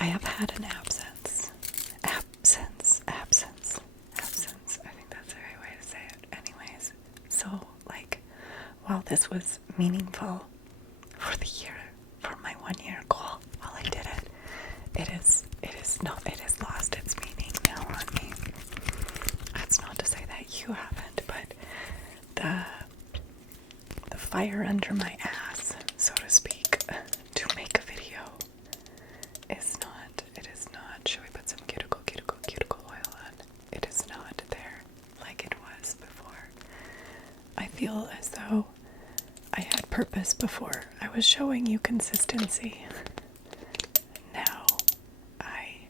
I have had an absence. Absence. I think that's the right way to say it. Anyways, so, like, while this was meaningful for the year, for my 1 year goal, while I did it, it has lost its meaning now on me. That's not to say that you haven't, but the fire under my ass, so to speak, to make a video it is not, should we put some cuticle oil on? It is not there like it was before. I feel as though I had purpose before. I was showing you consistency. Now I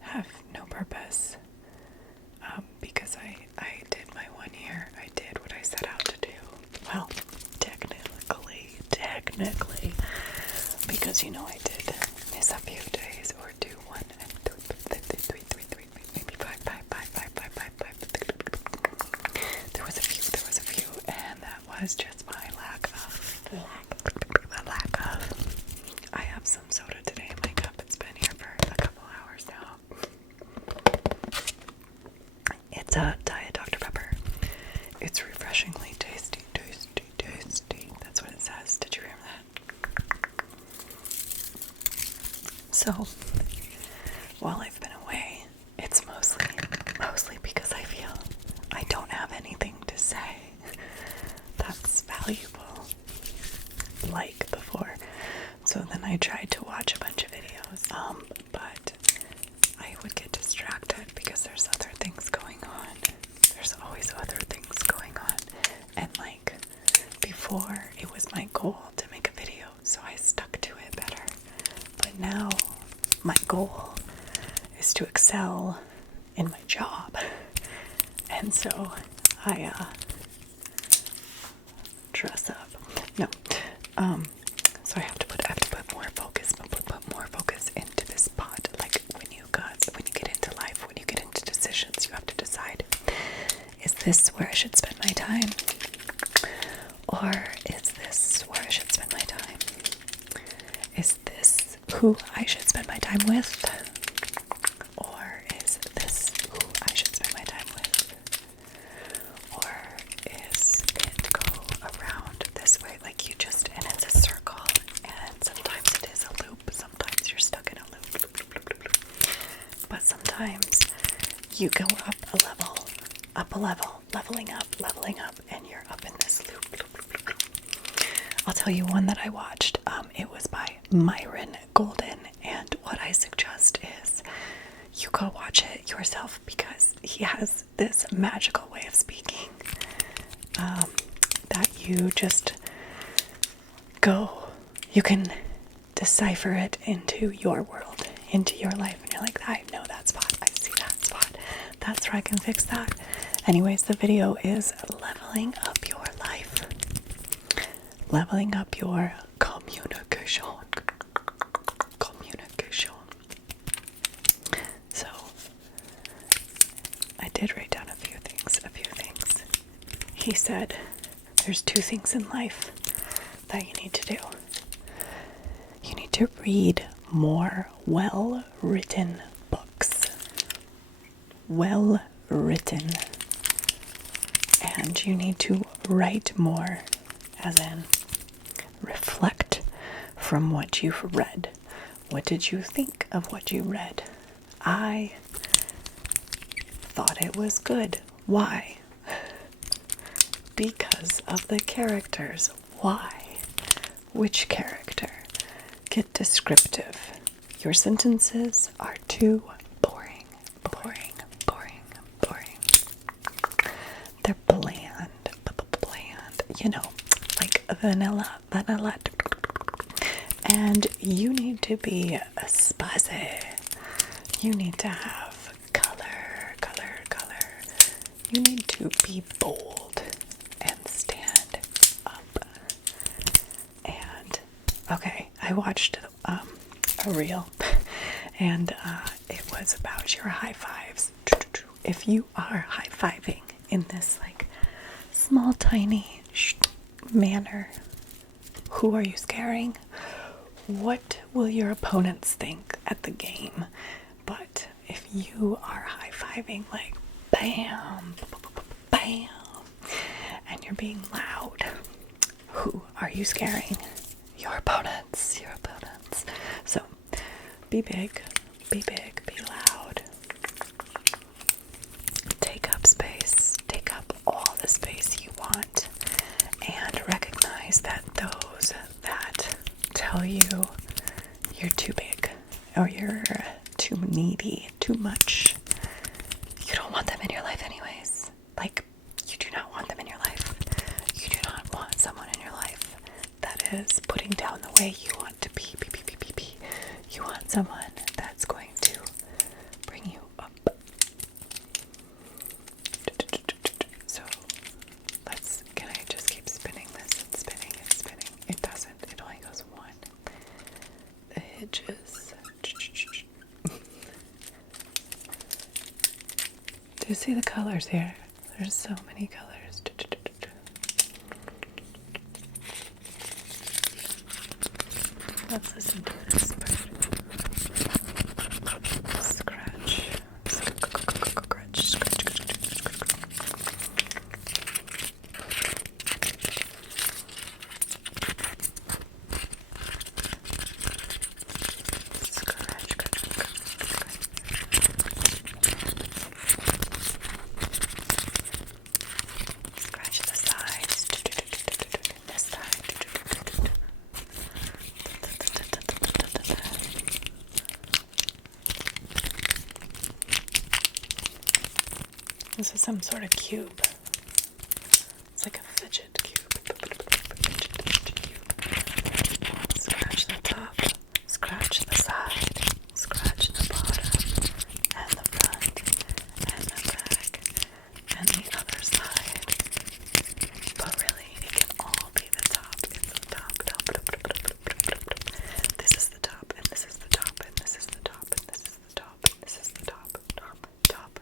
have no purpose because I did my 1 year. I did what I set out to do. Well, technically, because I did miss a few days or do one and three, maybe five. There was a few, and that was just my lack of. I have some soda today in my cup. It's been here for a couple hours now. It's a Diet Dr. Pepper. It's refreshingly tasty. That's what it says. Did you hear that? So, while I've been away, it's mostly because I feel I don't have anything to say that's valuable like before. So then I tried to watch a bunch of videos, but I would get distracted because there's other things going on. There's always other things going on. And like before, it was my goal to make a video, so I stuck to it better. But now my goal is to excel in my job. And so I dress up. No. So I have to put more focus into this pot. Like when you get into life, when you get into decisions, you have to decide, is this where I should spend my time? Or is this where I should spend my time? Is this who I should spend my time with? Or is this who I should spend my time with? Or is it go around this way, like and it's a circle, and sometimes it is a loop, sometimes you're stuck in a loop, but sometimes you go up a level, leveling up, and you're up in this loop. I'll tell you one that I watched. It was by Myron Golden, and what I suggest is you go watch it yourself because he has this magical way of speaking that you just you can decipher it into your world, into your life, and you're like, I know that spot, I see that spot, that's where I can fix that. Anyways, the video is leveling up your life, leveling up your communication. So I did write down a few things. He said there's 2 things in life that you need to do. You need to read more well-written books. Well-written. And you need to write more, as in reflect from what you've read. What did you think of what you read? I thought it was good. Why? Because of the characters. Why? Which character? Get descriptive. Your sentences are too boring. They're bland. Like vanilla. And you need to be spicy. You need to have color. You need to be bold and stand up. And okay, I watched a reel, and it was about your high fives. If you are high-fiving in this like small, tiny manner, who are you scaring? what will your opponents think at the game? But if you are high-fiving like bam, bam, and you're being loud, who are you scaring? Your opponents, your opponents. So be big, be loud. Take up space, take up all the space you want, and recognize that those that tell you you're too big or you're too needy, too much, you don't want them in your life anyways. Like, you do not want them in your life. You do not want someone in your life that is putting down the way you want to be. You want someone that's going to bring you up. So can I just keep spinning this and spinning and spinning? It doesn't, it only goes one. The hinges. Do you see the colors here? There's so many colors. Let's listen to this part. Scratch. Scratch the sides. This side. This is some sort of cube. It's like a fidget cube. Scratch the top, scratch the side, scratch the bottom, and the front, and the back, and the other side. But really, it can all be the top. It's the top. This is the top, and this is the top, and this is the top, and this is the top, and this is the top, top.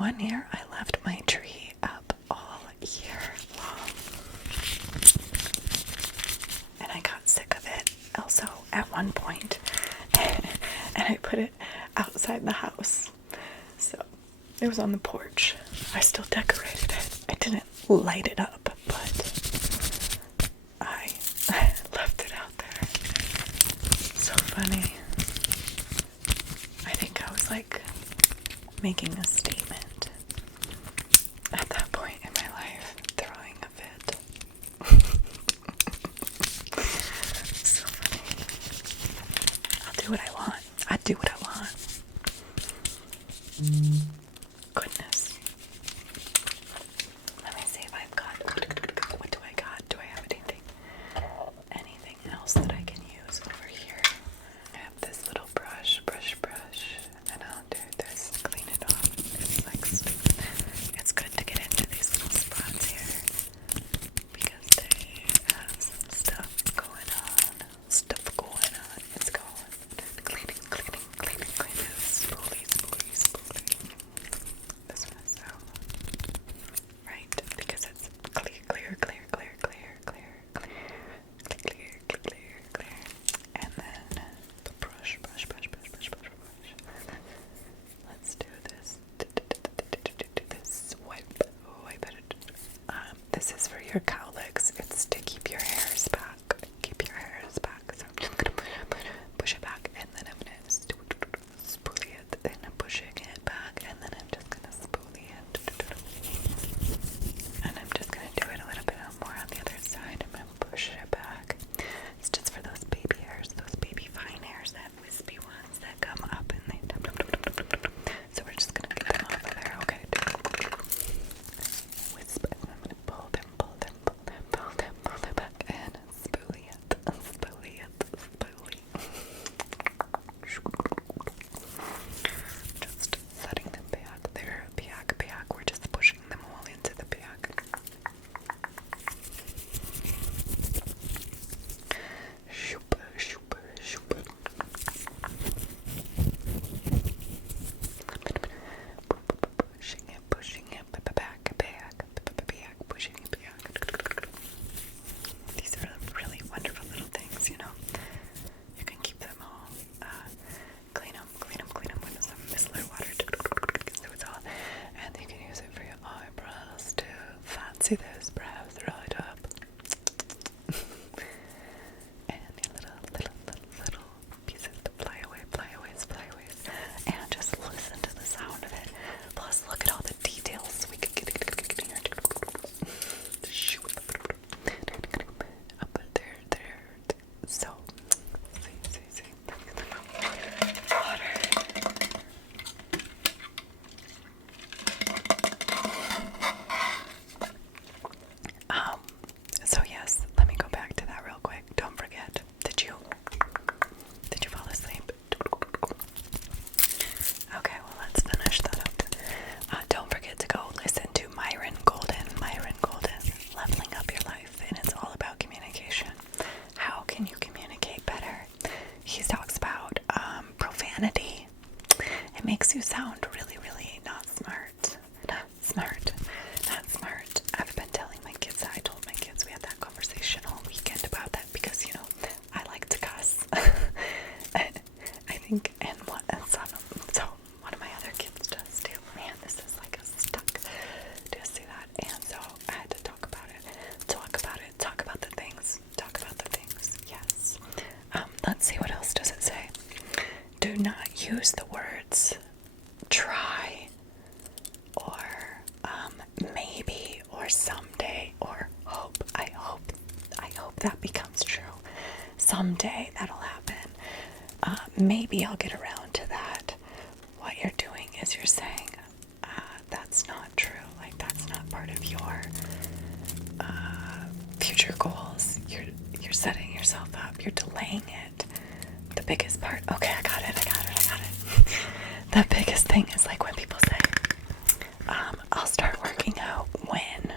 one year I left my tree up all year long. And I got sick of it also at one point. And I put it outside the house. So it was on the porch. I still decorated it. I didn't light it up, but I left it out there. So funny. I think I was like making a statement at that point in my life, throwing a fit. So funny. I'll do what I want. I do what I want. Goodness. Let me see if I've got, what do I got? Do I have anything else that I can use over here? I have this little brush, and I'll do this, clean it off. It's like, it's good to get into these little spots here because they have some stuff going on. It's going. Cleaning. Spooly. This one is out. Right, because it's clear. And then the brush. Let's do this. This wipe it. This is for your cowlicks. It's to keep your hairs back. So I'm just gonna push it back, and then I'm gonna spoolie it, and I'm pushing it back, and then I'm just gonna spoolie it. And I'm just gonna do it a little bit more on the other side. I'm gonna push it back. It's just for those baby hairs, those baby fine hairs, that wispy ones that come up and they. So we're just gonna get them off of there, okay? Wisp, and I'm gonna pull them back, and spoolie it. Just setting them back there, back. We're just pushing them all into the back. Shoop. Pushing it back, pushing it back. These are really wonderful little things, you know. You can keep them all, clean them with some micellar water, so it's all, and you can use it for your eyebrows to fancy those brows right up. And your little pieces to fly away, and just listen to the sound of it. Plus, look at all the details we could get in here. Up there. So, see. Water. So yes, let me go back to that real quick. Don't forget. Did you fall asleep? Okay, well, let's finish that up. Don't forget to go listen to Myron Golden, Leveling Up Your Life, and it's all about communication. How can you communicate better? He talks about profanity. It makes you sound really, really not smart. I've been telling my kids that. I told my kids, we had that conversation all weekend about that because, you know, I like to cuss. I think, and so one of my other kids does too. Man, this is like a stuck. Do you see that? And so I had to talk about it. Talk about the things. Yes. Let's see, what else does it say? Do not use the words try or maybe or someday or hope. I hope that becomes true. Someday that'll happen. Maybe I'll get around to that. What you're doing is you're saying that's not true. Like, that's not part of your future goals. You're setting yourself up. You're delaying it. The biggest part. Okay, I got it. The biggest thing is like when people say, I'll start working out when.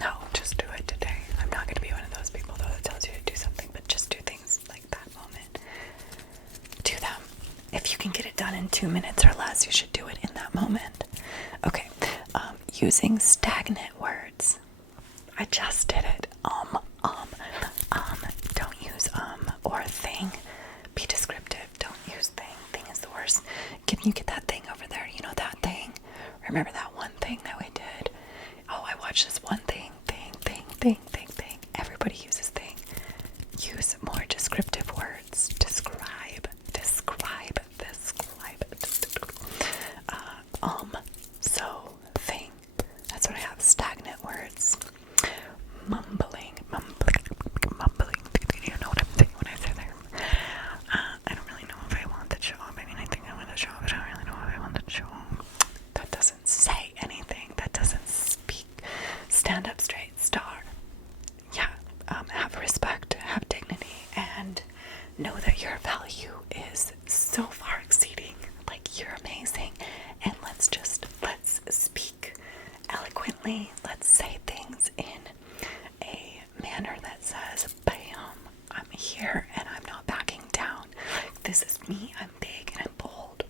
No, just do it today. I'm not going to be one of those people though that tells you to do something, but just do things like that moment. Do them. If you can get it done done in 2 minutes or less. You should do it in that moment. Okay, using stagnant words. I just did it. Don't use or thing. Be descriptive. Don't use thing. Thing is the worst. Can you get that thing over there? You know that thing? Remember that one thing that we did? Oh, I watched this one thing. Thing. Everybody uses thing. Use more descriptive words. Describe. So, thing. That's what I have. Stagnant words. Mumbling. You know what I'm saying when I say that? I don't really know if I want the job. I mean, I think I want the job, but I don't really know if I want the job. That doesn't say anything. That doesn't speak. Stand up straight. Star. Yeah. Have respect. Have dignity. And know that your value is so far exceeding. Like, you're amazing. And let's speak eloquently. Let's say things in a manner that says, bam, I'm here and I'm not backing down. This is me. I'm big and I'm bold.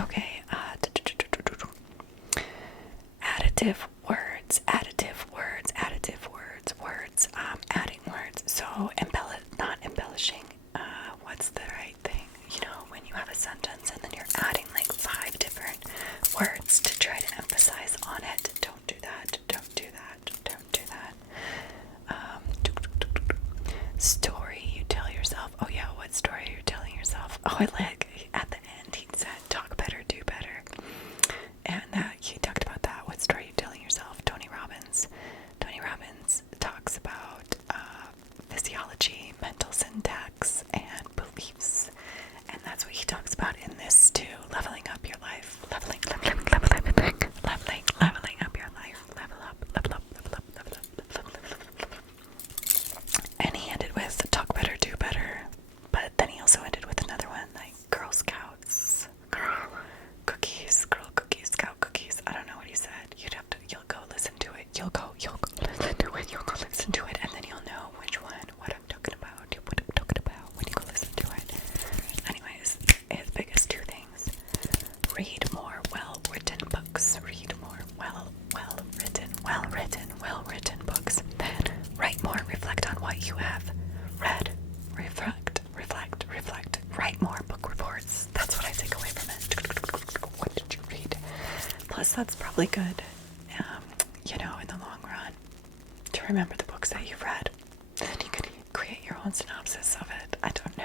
Okay. Additive words. Adding words. So not embellishing. What's the right thing? You know, when you have a sentence and then you're adding like 5 different words to try to emphasize on it. Don't do that. Story you tell yourself. Oh yeah, what story are you telling yourself? Oh, I like at the end he said talk better, do better. And he talked about that. What story are you telling yourself? Tony Robbins talks about physiology, mental syntax, and beliefs. And that's what he talks about in this too. Leveling up your life. Leveling up your life. Level up. And he ended with talk better, do better. But then he also ended with another one like Girl Scouts. Girl cookies. Scout cookies. I don't know what he said. You'll go listen to it. You'll go listen to it, and then you'll know what I'm talking about when you go listen to it. Anyways, his biggest 2 things. Read more well-written books. Read more well-written books. Then write more. Reflect on what you have read. Reflect. Write more book reports. That's what I take away from it. What did you read? Plus, that's probably good, in the long run, to remember the books that you've read. And you can create your own synopsis of it. I don't know.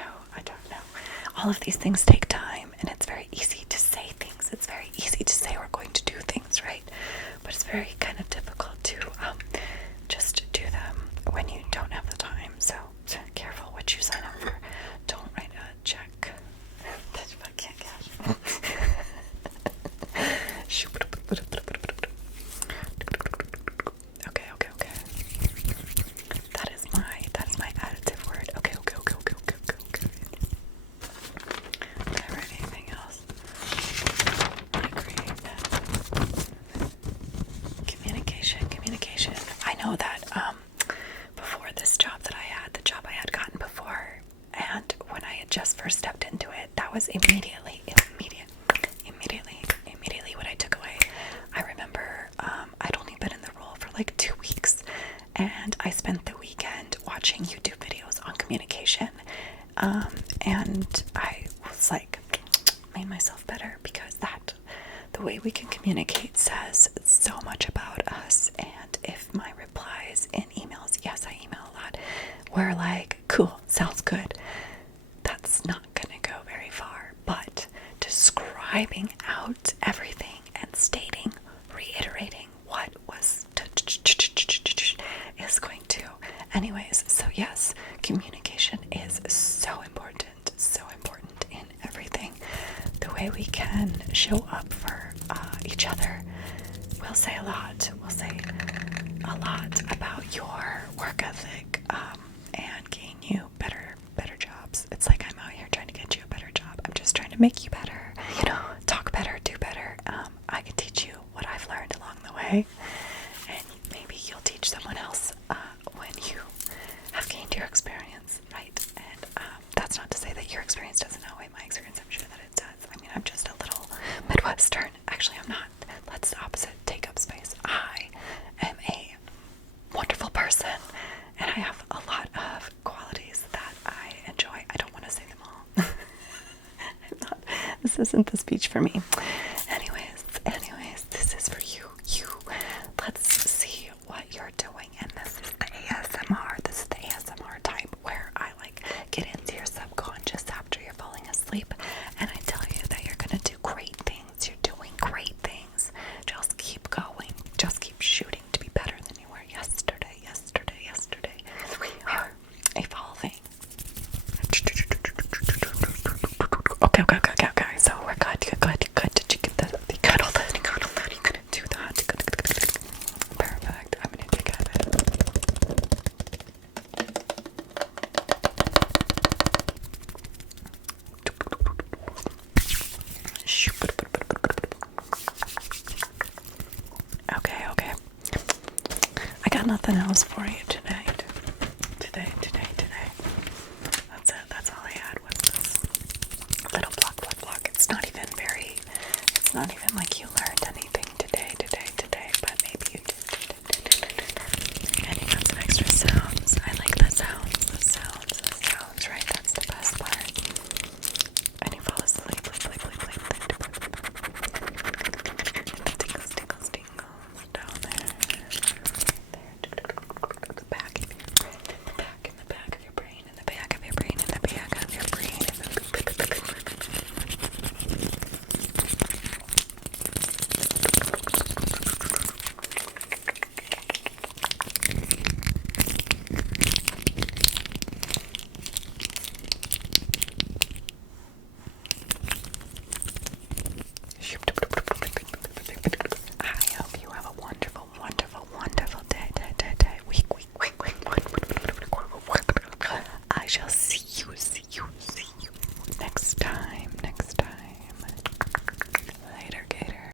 All of these things take time, and it's very easy to say things. It's very easy to say we're going to do things, right? But it's very kind of difficult to just do them when you don't have the time. So careful what you sign up for. Don't write a check that I can't cash. Okay. That is my additive word. Okay. Alright, anything else? Communication. I know that before this job that I had, the job I had gotten before, and when I had just first stepped into it, that was immediately what I took away. I remember I'd only been in the role for like 2 weeks, and I spent the weekend watching YouTube videos on communication, and I was like, made myself better, because the way we can communicate says so much about us. And if my replies in emails, yes, I email a lot, were like, cool, sounds good, that's not gonna go very far. But describing out everything and reiterating what was is going to. Anyways, so yes, communication is so important in everything. The way we can show up for each other will say a lot. About your work ethic, and gain you better jobs. It's like I'm out here trying to get you a better job. I'm just trying to make you better. Talk better, do better. I can teach you what I've learned along the way, and maybe you'll teach someone else when you have gained your experience, right? And that's not to say that your experience doesn't isn't the speech for me. Anyways, this is for you. Let's see what you're doing. And this is the ASMR. This is the ASMR type where I like get into your subconscious after you're falling asleep, and I tell you that you're gonna do great things. You're doing great things. Just keep going. Just keep shooting to be better than you were yesterday. We are evolving. Okay. So we're good. Did you get that? You got all that. You couldn't do that. Perfect. I'm gonna take out it. Okay. I got nothing else for you tonight. Today. That's it. That's all I had was this little block. It's not even like you learned anything today, but maybe you did. And you got some extra sounds. I like the sounds, right? That's the best part. And you fall asleep. Tingles down there. The back of your brain, in the back of your brain. Shoop.